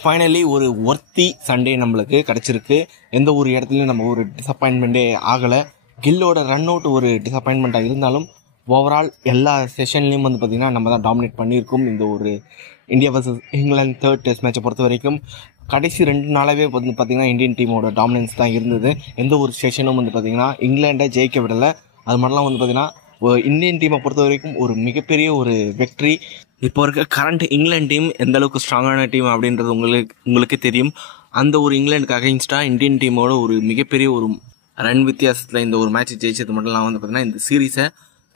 Finally ஒரு worthy Sunday நம்மளுக்கு கிடச்சிருக்கு. எந்த ஒரு இடத்துலையும் நம்ம ஒரு டிசப்பாயின்மெண்ட்டே ஆகலை. கில்லோட ரன் அவுட் ஒரு டிசப்பாயின்மெண்ட்டாக இருந்தாலும் ஓவரால் எல்லா செஷன்லேயும் வந்து பார்த்திங்கன்னா நம்ம தான் டாமினேட் பண்ணியிருக்கோம். இந்த ஒரு India versus England third test மேட்சை பொறுத்த வரைக்கும் கடைசி 2 நாளாகவே வந்து பார்த்திங்கன்னா இந்தியன் டீமோட டாமினன்ஸ் தான் இருந்தது. எந்த ஒரு செஷனும் வந்து பார்த்திங்கன்னா இங்கிலாண்டை ஜெயிக்க விடலை. அது மாதிரிலாம் வந்து பார்த்திங்கன்னா இந்தியன் டீமை பொறுத்த வரைக்கும் ஒரு மிகப்பெரிய ஒரு வெற்றி. இப்போ இருக்க கரண்ட் இங்கிலாந்து டீம் எந்த அளவுக்கு ஸ்ட்ராங்கான டீம் அப்படின்றது உங்களுக்கு தெரியும். அந்த ஒரு இங்கிலாந்துக்கு அகைன்ஸ்டாக இந்தியன் டீமோட ஒரு மிகப்பெரிய ஒரு ரன் வித்தியாசத்தில் இந்த ஒரு மேட்ச் ஜெயிச்சது மட்டும்லாம் வந்து பார்த்திங்கன்னா இந்த சீரீஸை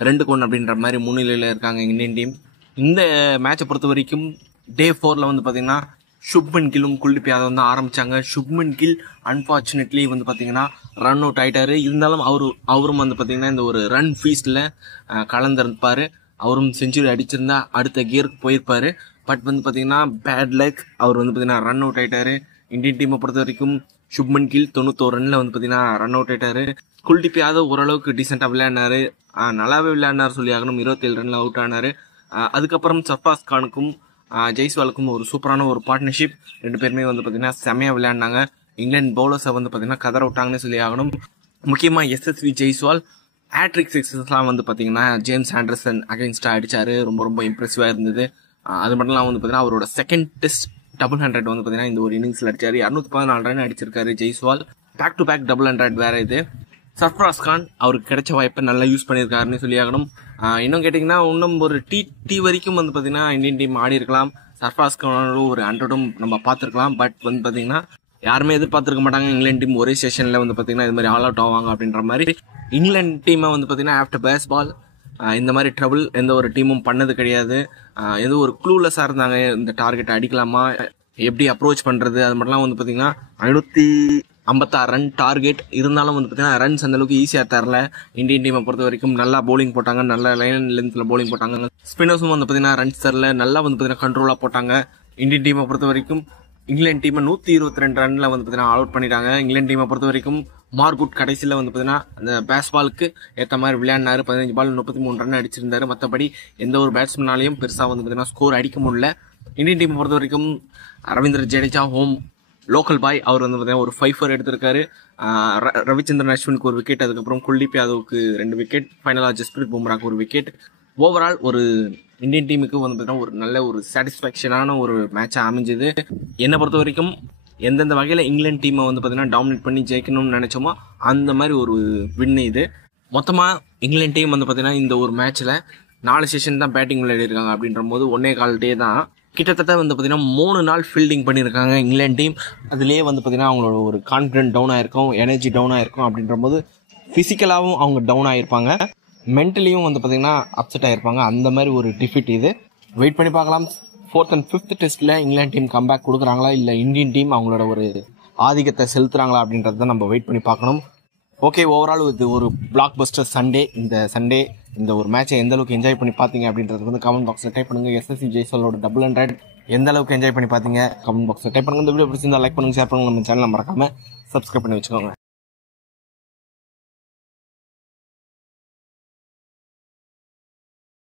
2-1 அப்படின்ற மாதிரி முன்னிலையில் இருக்காங்க இந்தியன் டீம். இந்த மேட்சை பொறுத்த வரைக்கும் டே 4ல் வந்து பார்த்திங்கன்னா சுப்மன் கில்லும் குல்தீப் யாதவ் தான் ஆரம்பித்தாங்க. சுப்மன் கில் அன்ஃபார்ச்சுனேட்லி வந்து பார்த்திங்கன்னா ரன் அவுட் ஆகிட்டார். இருந்தாலும் அவரும் வந்து பார்த்திங்கன்னா இந்த ஒரு ரன் ஃபீஸ்டில் கலந்துருப்பார். அவரும் செஞ்சுரி அடிச்சிருந்தா அடுத்த கியருக்கு போயிருப்பார். பட் வந்து பார்த்திங்கன்னா பேட் லக், அவர் வந்து பார்த்திங்கன்னா ரன் அவுட் ஆகிட்டார். இந்தியன் டீமை பொறுத்த வரைக்கும் சுப்மன் கில் 91 ரனில் வந்து பார்த்திங்கன்னா ரன் அவுட் ஆகிட்டார். குல்தீப் யாதவ் ஓரளவுக்கு டீசெண்டாக விளையாடினார், நல்லாவே விளையாடினார் சொல்லி ஆகணும். 27 ரனில் அவுட் ஆனார். அதுக்கப்புறம் சர்ஃப்ராஸ் கானுக்கும் ஜெய்ஸ்வாலுக்கும் ஒரு சூப்பரான ஒரு பார்ட்னர்ஷிப். 2 பேருமே வந்து பார்த்திங்கன்னா செம்மையாக விளையாடினாங்க. இங்கிலாந்து பவுலர்ஸை வந்து பார்த்திங்கன்னா கதற விட்டாங்கன்னு சொல்லி ஆகணும். முக்கியமாக எஸ்எஸ்வி ஜெய்ஸ்வால் ஹேட்ரிக் சிக்ஸஸ்லாம் வந்து பார்த்திங்கன்னா ஜேம்ஸ் ஆண்டர்சன் அகைன்ஸ்டாக அடித்தார். ரொம்ப இம்ப்ரெசிவாக இருந்தது. அது மட்டும்லாம் வந்து பார்த்திங்கன்னா அவரோட செகண்ட் டெஸ்ட் 100 வந்து பார்த்திங்கன்னா இந்த ஒரு இன்னிங்ஸில் அடித்தார். 214 ரன் அடிச்சிருக்காரு ஜெய்ஸ்வால். பேக் டு பேக் 100 வேறு இது. சர்ஃப்ராஸ் கான் அவருக்கு கிடைச்ச வாய்ப்பை நல்லா யூஸ் பண்ணியிருக்காருன்னு சொல்லி ஆகணும். இன்னும் கேட்டிங்கன்னா இன்னும் ஒரு டி வரைக்கும் வந்து பார்த்திங்கன்னா இந்தியன் டீம் ஆடி இருக்கலாம். சர்ஃப்ராஸ் கானோட ஒரு 100ம் நம்ம பார்த்துருக்கலாம். பட் வந்து பார்த்திங்கன்னா யாருமே எதிர்பார்த்துருக்க மாட்டாங்க இங்கிலாந்து டீம் ஒரே செஷனில் வந்து பார்த்திங்கன்னா இது மாதிரி ஆல் அவுட் ஆவாங்க அப்படின்ற மாதிரி. இங்கிலாந்து டீமை வந்து பார்த்திங்கன்னா ஆஃப்டர் பேஸ்பால் இந்த மாதிரி ட்ரபிள் எந்த ஒரு டீமும் பண்ணது கிடையாது. ஏதோ ஒரு க்ளூலெஸ்ஸாக இருந்தாங்க. இந்த டார்கெட்டை அடிக்கலாமா, எப்படி அப்ரோச் பண்ணுறது, அது மட்டும்லாம் வந்து பார்த்திங்கன்னா 556 ரன் டார்கெட் இருந்தாலும் வந்து பார்த்திங்கன்னா ரன்ஸ் அந்தளவுக்கு ஈஸியாக தரல. இந்தியன் டீமை பொறுத்த வரைக்கும் நல்லா பவுலிங் போட்டாங்க, நல்ல லைன் லென்த்தில் பவுலிங் போட்டாங்க. ஸ்பின்னர்ஸும் வந்து பார்த்திங்கன்னா ரன்ஸ் தரல, நல்லா வந்து பார்த்திங்கன்னா கண்ட்ரோலாக போட்டாங்க. இந்தியன் டீமை பொறுத்த வரைக்கும் இங்கிலாந்து டீமை 122 ரனில் வந்து பார்த்திங்கன்னா அவுட் பண்ணிட்டாங்க. இங்கிலாந்து டீமை பொறுத்த வரைக்கும் மார்குட் கடைசியில் வந்து பார்த்திங்கன்னா அந்த பேஸ்பாலுக்கு ஏற்ற மாதிரி விளையாடினார். 15 பால் 33 ரன் அடிச்சிருந்தார். மற்றபடி எந்த ஒரு பேட்ஸ்மேனாலையும் பெருசாக வந்து பார்த்திங்கன்னா ஸ்கோர் அடிக்க முடியல. இந்தியன் டீமை பொறுத்த வரைக்கும் ரவீந்திர ஜடேஜா ஹோம் லோக்கல் பாய் அவர் வந்து பார்த்திங்கன்னா ஒரு 5 4 எடுத்திருக்காரு. ரவிச்சந்திரன் அஸ்வினுக்கு ஒரு விக்கெட், அதுக்கப்புறம் குல்தீப் யாதவுக்கு 2 விக்கெட், ஃபைனலாக ஜஸ்பிரீத் பும்ராக்கு ஒரு விக்கெட். ஓவரால் ஒரு இந்தியன் டீமுக்கு வந்து பார்த்திங்கன்னா ஒரு நல்ல ஒரு சாட்டிஸ்ஃபேக்ஷனான ஒரு மேட்சாக அமைஞ்சுது. என்னை பொறுத்த வரைக்கும் எந்தெந்த வகையில் இங்கிலாந்து டீமை வந்து பார்த்திங்கன்னா டாமினேட் பண்ணி ஜெயிக்கணும்னு நினச்சோமோ அந்த மாதிரி ஒரு வின்னு இது. மொத்தமாக இங்கிலாந்து டீம் வந்து பார்த்திங்கன்னா இந்த ஒரு மேட்ச்சில் 4 செஷன் தான் பேட்டிங் விளையாடிருக்காங்க. அப்படின்ற போது 1.25 டே தான் கிட்டத்தட்ட வந்து பார்த்திங்கன்னா 3 நாள் ஃபீல்டிங் பண்ணியிருக்காங்க இங்கிலாந்து டீம். அதுலேயே வந்து பார்த்திங்கன்னா அவங்களோட ஒரு கான்ஃபிடென்ட் டவுன் ஆகிருக்கும், எனர்ஜி டவுன் ஆகிருக்கும். அப்படின்ற போது ஃபிசிக்கலாகவும் அவங்க டவுன் ஆகிருப்பாங்க, மென்டலியும் வந்து பார்த்திங்கன்னா அப்செட் ஆகிருப்பாங்க. அந்த மாதிரி ஒரு டிஃபிட் இது. வெயிட் பண்ணி பார்க்கலாம் 4th and 5th டெஸ்ட்டில் இங்கிலாந்து டீம் கம்பேக் கொடுக்குறாங்களா, இல்லை இந்தியன் டீம் அவங்களோட ஒரு ஆதிக்கத்தை செலுத்துகிறாங்களா அப்படின்றத நம்ம வெயிட் பண்ணி பார்க்கணும். ஓகே, ஓவரால் இது ஒரு பிளாக் பஸ்டர் சண்டே. இந்த சண்டே இந்த ஒரு மேட்சை எந்த அளவுக்கு என்ஜாய் பண்ணி பார்த்தீங்க அப்படின்றது வந்து கமெண்ட் பாக்ஸில் டைப் பண்ணுங்கள். எஸ்எஸ்சி ஜெய்ஸ்வாலோட 100 எந்த அளவுக்கு என்ஜாய் பண்ணி பார்த்தீங்க கமெண்ட் பாக்ஸில் டைப் பண்ணுங்கள். இந்த வீடியோ பிடிச்சிருந்தா லைக் பண்ணுங்கள், ஷேர் பண்ணுங்கள். நம்ம சேனலை மறக்காமல் சப்ஸ்கிரைப் பண்ணி வச்சுக்கோங்க.